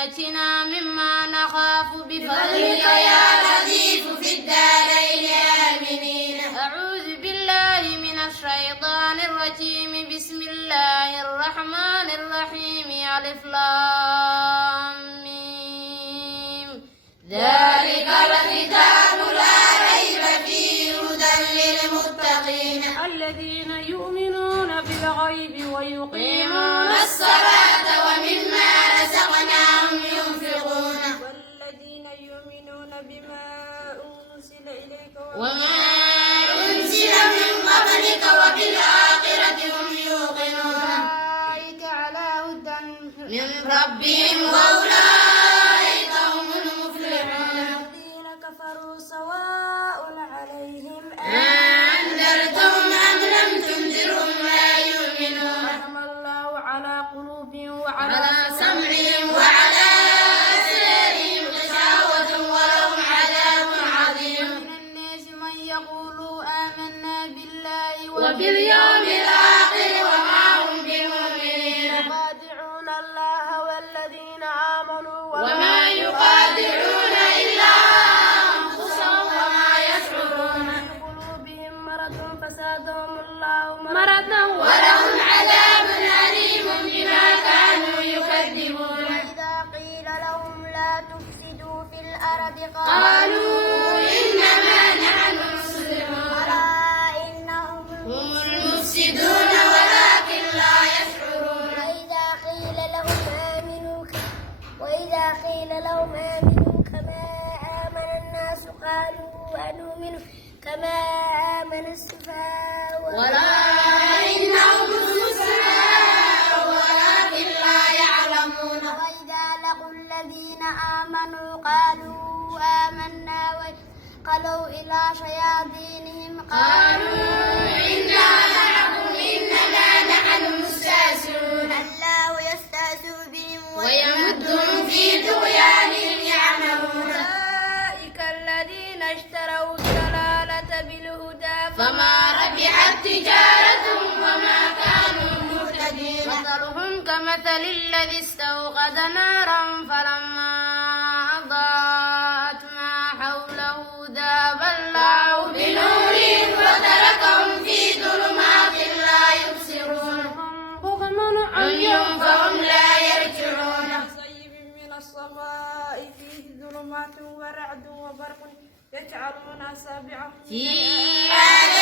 ونجنا مما نخاف بفضلك يا لطيف في الدارين آمنين. أعوذ بالله من الشيطان الرجيم. بسم الله الرحمن الرحيم. ألف لام ميم. ذلك الكتاب لا ريب فيه هدى للمتقين الذين يؤمنون بالغيب ويقيمون الصلاة ومما رزقناهم ينفقون والذين يؤمنون بما أنزل إليك وما أنزل من قبلك وبالآخرة هم يوقنون أولئك على هدى من ربهم وأولئك هم المفلحون. الذين كفروا سواء عليهم أنذرتهم أم لم تنذرهم لا يؤمنون. ختم الله على قلوبهم على وعلى سمعهم وعلى أبصارهم غشاوة ولهم عذاب عظيم. من الناس من يقول آمنا بالله وباليوم الآخر وما هم بمؤمنين. يخادعون الله والذين آمنوا وما يخادعون إلا أنفسهم وما يشعرون. في قلوبهم مرض فزادهم الله مرضا ولهم عذاب أليم بما كانوا يكذبون. وإذا قيل لهم لا تفسدوا في الأرض قالوا إنما نحن مصلحون. ألا إنهم هم المفسدون ولكن لا يشعرون. وإذا قيل لهم آمنوا كما آمن الناس قالوا أنؤمن كما آمن السفهاء ولكنهم السفهاء ولكن لا يعلمون. وإذا لقوا الذين آمنوا قالوا آمنا وانقلبوا إلى شياطينهم قالوا إنا معكم إنما نحن مستهزئون. الله يستهزئ بهم ويمدهم في طغيانهم يعمهون. أولئك الذين اشتروا الضلالة بالهدى فما ربحت تجارتهم وما كانوا مهتدين. مثلهم كمثل الذي استوقد نارا فلما أضاءت ما حوله ذهب الله بنورهم وتركهم في ظلمات لا يبصرون. بكما عمي فهم لا يرجعون. صيب من السماء فيه ظلمات ورعد وبرق يجعلون أصابعهم في آذانهم